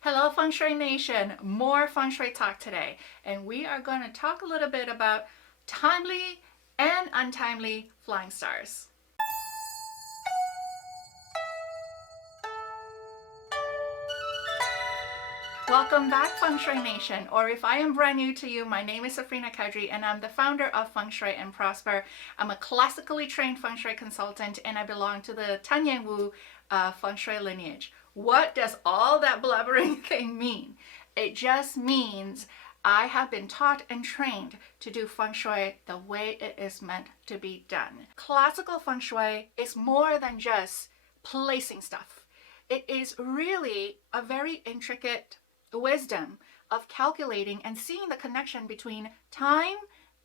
Hello Feng Shui Nation, more Feng Shui talk today, and we are going to talk a little bit about timely and untimely flying stars. Welcome back Feng Shui Nation, or if I am brand new to you, my name is Safrina Kadri and I'm the founder of Feng Shui and Prosper. I'm a classically trained Feng Shui consultant and I belong to the Tanyan Wu Feng Shui lineage. What does all that blubbering thing mean? It just means I have been taught and trained to do Feng Shui the way it is meant to be done. Classical Feng Shui is more than just placing stuff. It is really a very intricate wisdom of calculating and seeing the connection between time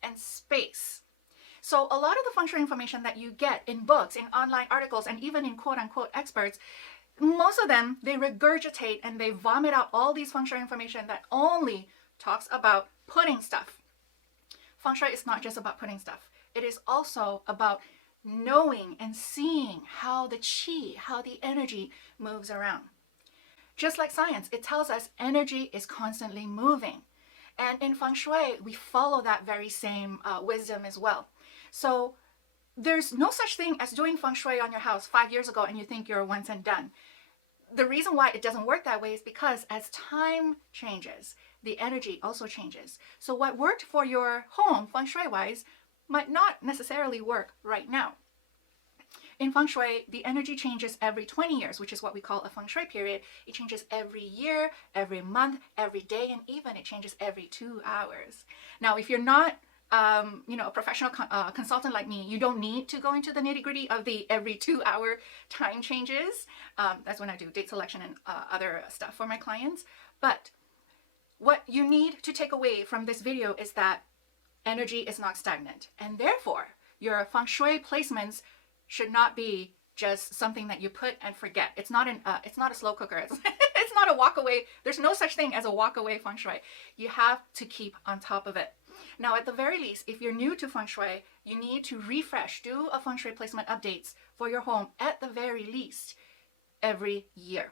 and space. So a lot of the Feng Shui information that you get in books, in online articles, and even in quote-unquote experts, most of them, they regurgitate and they vomit out all these Feng Shui information that only talks about putting stuff. Feng Shui is not just about putting stuff. It is also about knowing and seeing how the qi, how the energy moves around. Just like science, it tells us energy is constantly moving. And in Feng Shui, we follow that very same wisdom as well. So there's no such thing as doing Feng Shui on your house 5 years ago and you think you're once and done. The reason why it doesn't work that way is because as time changes, the energy also changes. So what worked for your home, Feng Shui-wise, might not necessarily work right now. In Feng Shui, the energy changes every 20 years, which is what we call a Feng Shui period. It changes every year, every month, every day, and even it changes every 2 hours. Now, if you're not a professional consultant like me, you don't need to go into the nitty-gritty of the every 2-hour time changes. That's when I do date selection and other stuff for my clients. But what you need to take away from this video is that energy is not stagnant, and therefore your Feng Shui placements should not be just something that you put and forget. It's not a slow cooker. It's not a walk away. There's no such thing as a walk away Feng Shui. You have to keep on top of it. Now, at the very least, if you're new to Feng Shui, you need to refresh, do a Feng Shui placement updates for your home at the very least every year.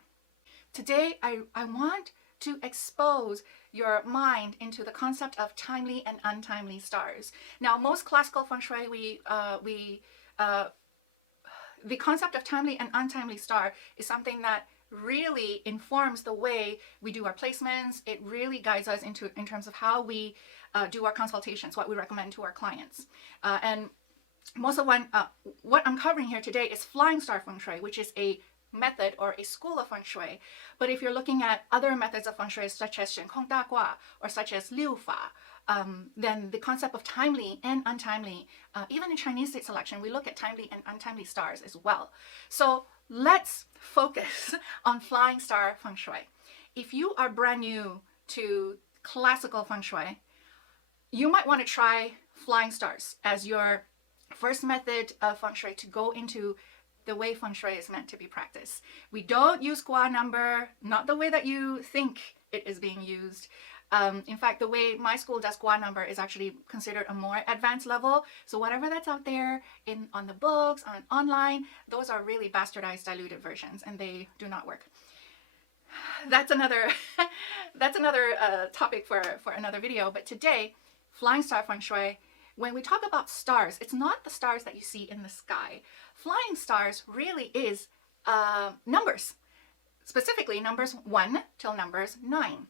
Today, I want to expose your mind into the concept of timely and untimely stars. Now, most classical Feng Shui, the concept of timely and untimely star is something that really informs the way we do our placements. It really guides us in terms of how we do our consultations, what we recommend to our clients. And most of what I'm covering here today is Flying Star Feng Shui, which is a method or a school of Feng Shui. But if you're looking at other methods of Feng Shui, such as Shen Kong Da Gua or such as Liu Fa, then the concept of timely and untimely, even in Chinese date selection, we look at timely and untimely stars as well. So let's focus on Flying Star Feng Shui. If you are brand new to classical Feng Shui, you might want to try Flying Stars as your first method of Feng Shui to go into the way Feng Shui is meant to be practiced. We don't use Gua number, not the way that you think it is being used. In fact, the way my school does Gua number is actually considered a more advanced level. So whatever that's out there on the books, online, those are really bastardized, diluted versions, and they do not work. That's another topic for another video. But today, Flying Star Feng Shui, when we talk about stars, it's not the stars that you see in the sky. Flying stars really is numbers, specifically numbers 1 till numbers 9.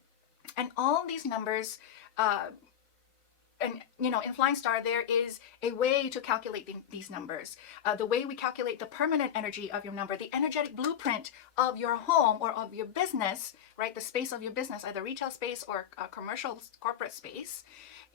And all these numbers, in Flying Star, there is a way to calculate these numbers. The way we calculate the permanent energy of your number, the energetic blueprint of your home or of your business, right? The space of your business, either retail space or commercial corporate space,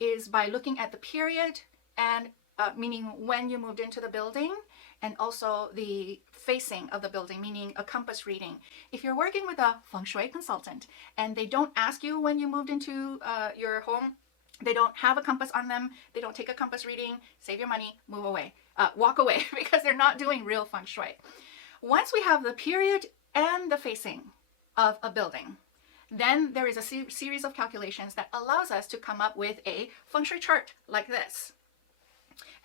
is by looking at the period and meaning when you moved into the building, and also the facing of the building, meaning a compass reading. If you're working with a Feng Shui consultant and they don't ask you when you moved into your home, they don't have a compass on them, they don't take a compass reading, save your money, move away, walk away, because they're not doing real Feng Shui. Once we have the period and the facing of a building, then there is a series of calculations that allows us to come up with a Feng Shui chart like this.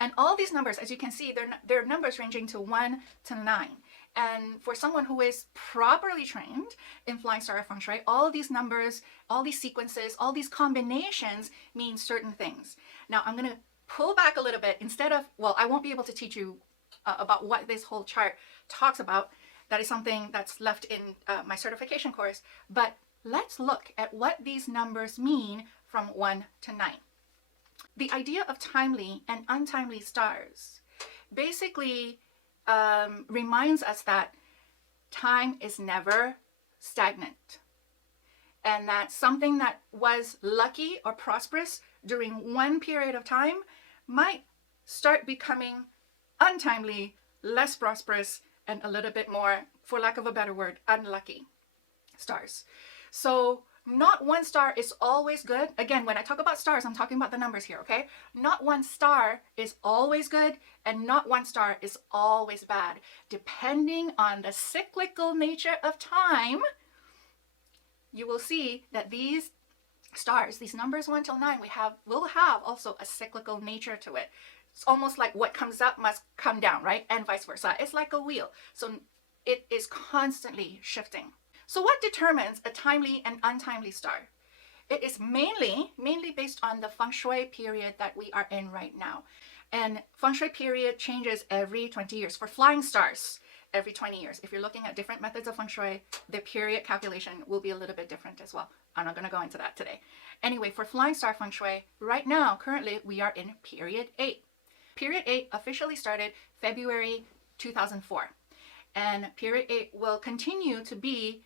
And all these numbers, as you can see, they're numbers ranging to 1 to 9. And for someone who is properly trained in Flying Star Feng Shui, all these numbers, all these sequences, all these combinations mean certain things. Now I'm going to pull back a little bit. Instead of, well, I won't be able to teach you about what this whole chart talks about. That is something that's left in my certification course. But let's look at what these numbers mean from 1 to 9. The idea of timely and untimely stars basically reminds us that time is never stagnant, and that something that was lucky or prosperous during one period of time might start becoming untimely, less prosperous, and a little bit more, for lack of a better word, unlucky stars. So not one star is always good. Again, when I talk about stars, I'm talking about the numbers here, okay? Not one star is always good, and not one star is always bad. Depending on the cyclical nature of time, you will see that these stars, these numbers 1 till 9, will have also a cyclical nature to it. It's almost like what comes up must come down, right? And vice versa. It's like a wheel. So it is constantly shifting. So what determines a timely and untimely star? It is mainly based on the Feng Shui period that we are in right now. And Feng Shui period changes every 20 years. For flying stars, every 20 years. If you're looking at different methods of Feng Shui, the period calculation will be a little bit different as well. I'm not going to go into that today. Anyway, for Flying Star Feng Shui, right now, currently, we are in period 8. Period 8 officially started February 2004. And period 8 will continue to be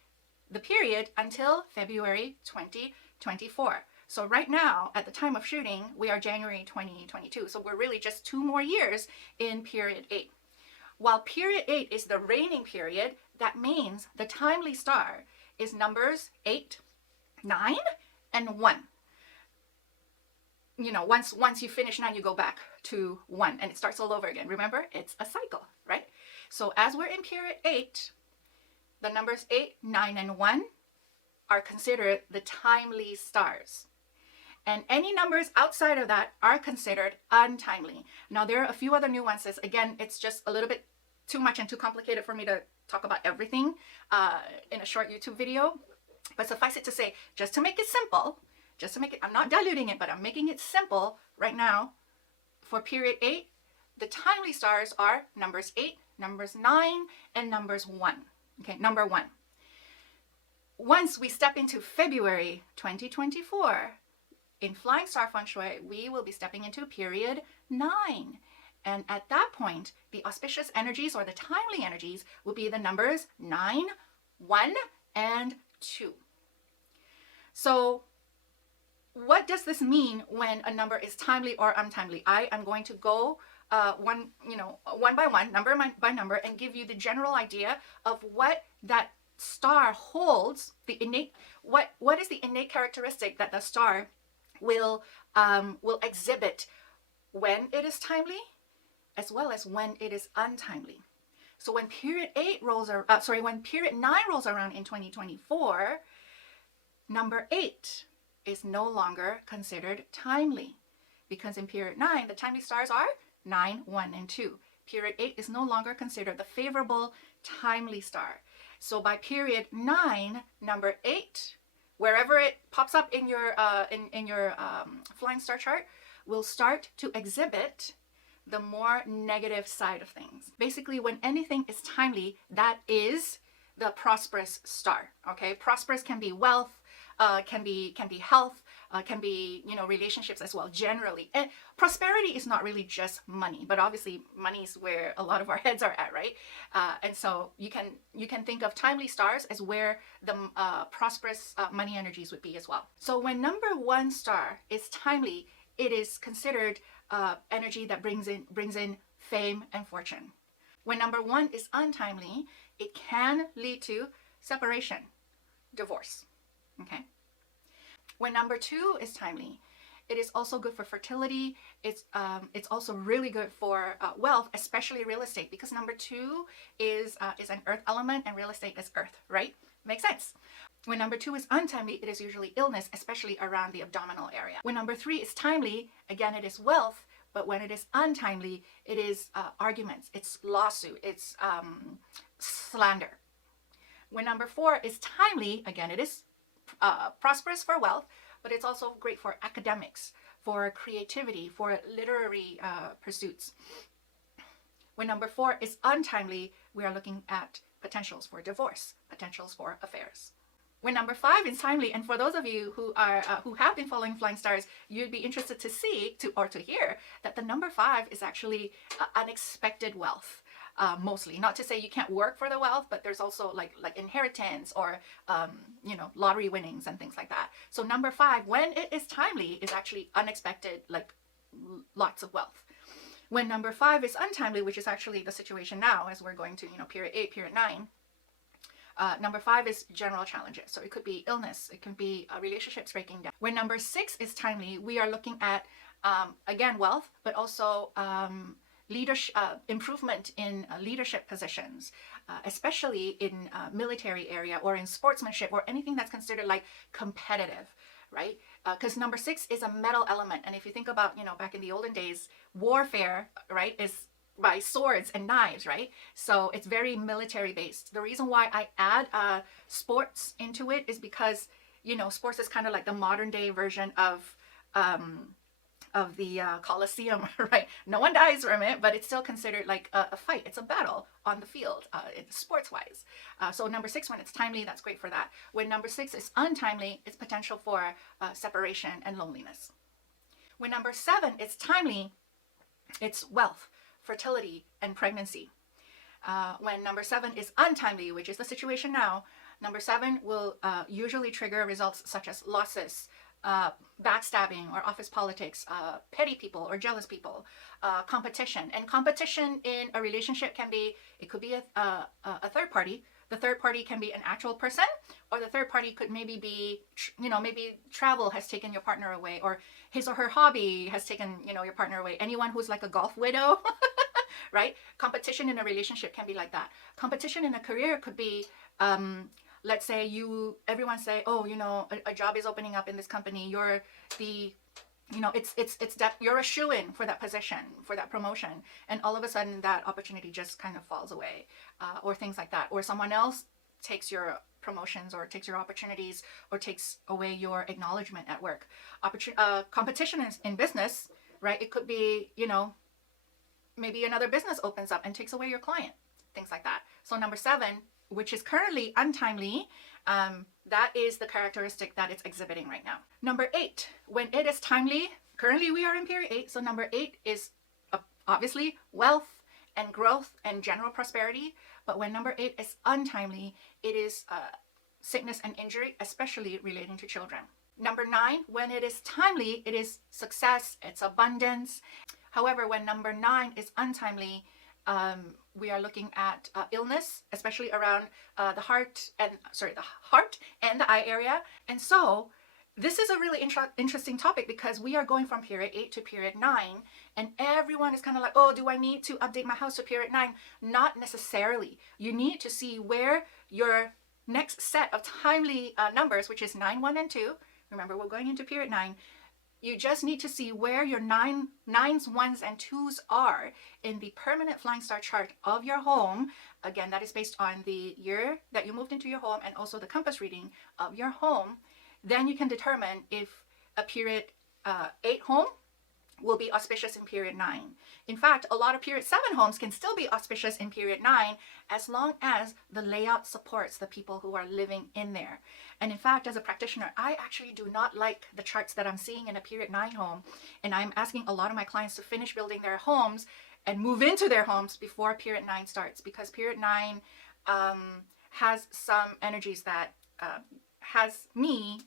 the period until February 2024. So right now, at the time of shooting, we are January 2022. So we're really just 2 more years in period 8. While period 8 is the reigning period, that means the timely star is numbers 8, 9, and 1. You know, once you finish 9, you go back to 1 and it starts all over again. Remember, it's a cycle, right? So as we're in period 8, the numbers 8, 9, and 1 are considered the timely stars. And any numbers outside of that are considered untimely. Now, there are a few other nuances. Again, it's just a little bit too much and too complicated for me to talk about everything in a short YouTube video. But suffice it to say, just to make it simple, I'm not diluting it, but I'm making it simple right now. For period 8, the timely stars are numbers 8, numbers 9, and numbers 1. Okay, number 1. Once we step into February 2024, in Flying Star Feng Shui, we will be stepping into period 9. And at that point, the auspicious energies or the timely energies will be the numbers 9, 1, and 2. So what does this mean when a number is timely or untimely? I am going to go one by one, number by number, and give you the general idea of what that star holds, what is the innate characteristic that the star will exhibit when it is timely, as well as when it is untimely. So when period 9 rolls around in 2024, number 8 is no longer considered timely, because in period 9, the timely stars are 9, 1, and 2. Period 8 is no longer considered the favorable timely star. So by period 9, number 8, wherever it pops up in your flying star chart, will start to exhibit the more negative side of things. Basically, when anything is timely, that is the prosperous star. Okay, prosperous can be wealth, can be health, can be relationships as well. Generally, and prosperity is not really just money, but obviously money is where a lot of our heads are at, right? And so you can think of timely stars as where the prosperous money energies would be as well. So when number 1 star is timely, it is considered energy that brings in fame and fortune. When number 1 is untimely, it can lead to separation, divorce. Okay. When number 2 is timely, it is also good for fertility. It's also really good for wealth, especially real estate, because number 2 is an earth element, and real estate is earth, right? Makes sense. When number 2 is untimely, it is usually illness, especially around the abdominal area. When number 3 is timely, again, it is wealth, but when it is untimely, it is arguments, it's lawsuit, it's slander. When number 4 is timely, again, it is prosperous for wealth, but it's also great for academics, for creativity, for literary pursuits. When number 4 is untimely, we are looking at potentials for divorce, potentials for affairs. When number 5 is timely, and for those of you who are who have been following Flying Stars, you'd be interested to see to hear that the number 5 is actually unexpected wealth. Mostly, not to say you can't work for the wealth, but there's also like inheritance or lottery winnings and things like that. So number 5, when it is timely, is actually unexpected, like lots of wealth. When number 5 is untimely, which is actually the situation now as we're going to period 8, period 9. Number 5 is general challenges. So it could be illness, it can be relationships breaking down. When number 6 is timely, we are looking at again wealth, but also leadership, improvement in leadership positions, especially in military area or in sportsmanship or anything that's considered like competitive, right? Because number 6 is a metal element, and if you think about back in the olden days, warfare, right, is by swords and knives, right? So it's very military based. The reason why I add sports into it is because sports is kind of like the modern day version of the Colosseum, right? No one dies from it, but it's still considered like a fight. It's a battle on the field, sports-wise. So number 6, when it's timely, that's great for that. When number 6 is untimely, it's potential for separation and loneliness. When number 7 is timely, it's wealth, fertility, and pregnancy. When number 7 is untimely, which is the situation now, number 7 will usually trigger results such as losses, backstabbing or office politics, petty people or jealous people, competition. And competition in a relationship it could be a third party. The third party can be an actual person, or the third party could maybe be, maybe travel has taken your partner away, or his or her hobby has taken, your partner away. Anyone who's like a golf widow, right? Competition in a relationship can be like that. Competition in a career could be, let's say everyone say, oh, a job is opening up in this company. You're the, it's that you're a shoo-in for that position, for that promotion. And all of a sudden that opportunity just kind of falls away, or things like that. Or someone else takes your promotions or takes your opportunities or takes away your acknowledgement at work. Competition in business, right? It could be, maybe another business opens up and takes away your client, things like that. So number 7, which is currently untimely, that is the characteristic that it's exhibiting right now. Number 8, when it is timely, currently we are in period 8, so number 8 is obviously wealth and growth and general prosperity, but when number 8 is untimely, it is sickness and injury, especially relating to children. Number 9, when it is timely, it is success, it's abundance. However, when number 9 is untimely, we are looking at illness, especially around the heart and the eye area. And so this is a really interesting topic because we are going from period 8 to period 9, and everyone is kind of like, oh, do I need to update my house to period 9? Not necessarily. You need to see where your next set of timely numbers, which is 9, 1, and 2. Remember, we're going into period 9. You just need to see where your 9s, 1s, and 2s are in the permanent Flying Star chart of your home. Again, that is based on the year that you moved into your home and also the compass reading of your home. Then you can determine if a period 8 home will be auspicious in period 9. In fact, a lot of period 7 homes can still be auspicious in period 9 as long as the layout supports the people who are living in there. And in fact, as a practitioner, I actually do not like the charts that I'm seeing in a period 9 home. And I'm asking a lot of my clients to finish building their homes and move into their homes before period 9 starts, because period 9 has some energies that has me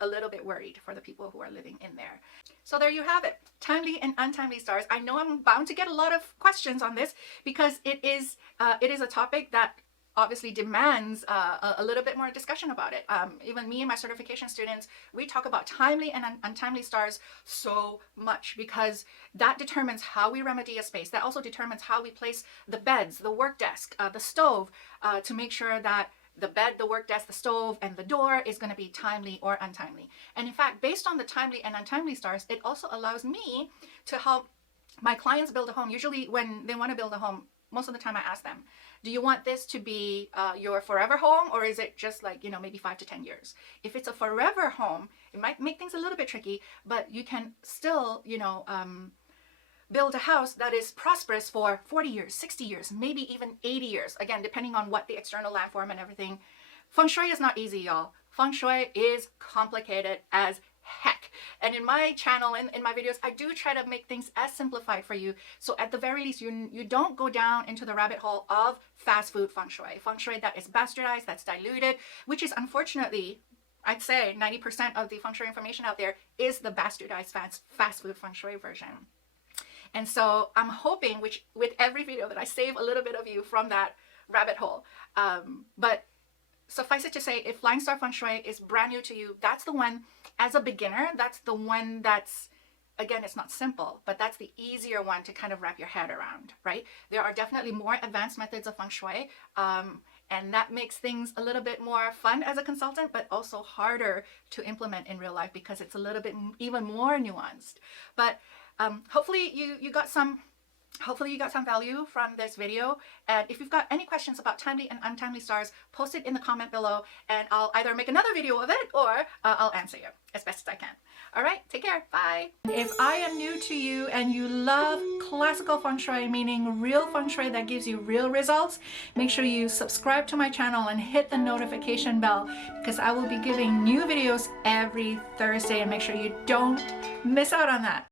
a little bit worried for the people who are living in there. So there you have it, timely and untimely stars. I know I'm bound to get a lot of questions on this because it is a topic that obviously demands a little bit more discussion about it. Even me and my certification students, we talk about timely and untimely stars so much because that determines how we remedy a space. That also determines how we place the beds, the work desk, the stove, to make sure that the bed, the work desk, the stove, and the door is going to be timely or untimely. And in fact, based on the timely and untimely stars, it also allows me to help my clients build a home. Usually when they want to build a home, most of the time I ask them, do you want this to be your forever home, or is it just like, you know, maybe 5 to 10 years? If it's a forever home, it might make things a little bit tricky, but you can still, you know, build a house that is prosperous for 40 years, 60 years, maybe even 80 years. Again, depending on what the external landform and everything. Feng Shui is not easy, y'all. Feng Shui is complicated as heck. And in my channel, in my videos, I do try to make things as simplified for you. So at the very least, you don't go down into the rabbit hole of fast food Feng Shui. Feng Shui that is bastardized, that's diluted, which is unfortunately, I'd say 90% of the Feng Shui information out there is the bastardized fast food Feng Shui version. And so I'm hoping, which with every video, that I save a little bit of you from that rabbit hole. But suffice it to say, if Flying Star Feng Shui is brand new to you, that's the one, as a beginner, that's the one that's, again, it's not simple, but that's the easier one to kind of wrap your head around, right? There are definitely more advanced methods of Feng Shui, and that makes things a little bit more fun as a consultant, but also harder to implement in real life because it's a little bit even more nuanced. But hopefully you got some value from this video. And if you've got any questions about timely and untimely stars, post it in the comment below, and I'll either make another video of it or I'll answer you as best as I can. All right, take care, bye. If I am new to you and you love classical Feng Shui, meaning real Feng Shui that gives you real results, make sure you subscribe to my channel and hit the notification bell, because I will be giving new videos every Thursday, and make sure you don't miss out on that.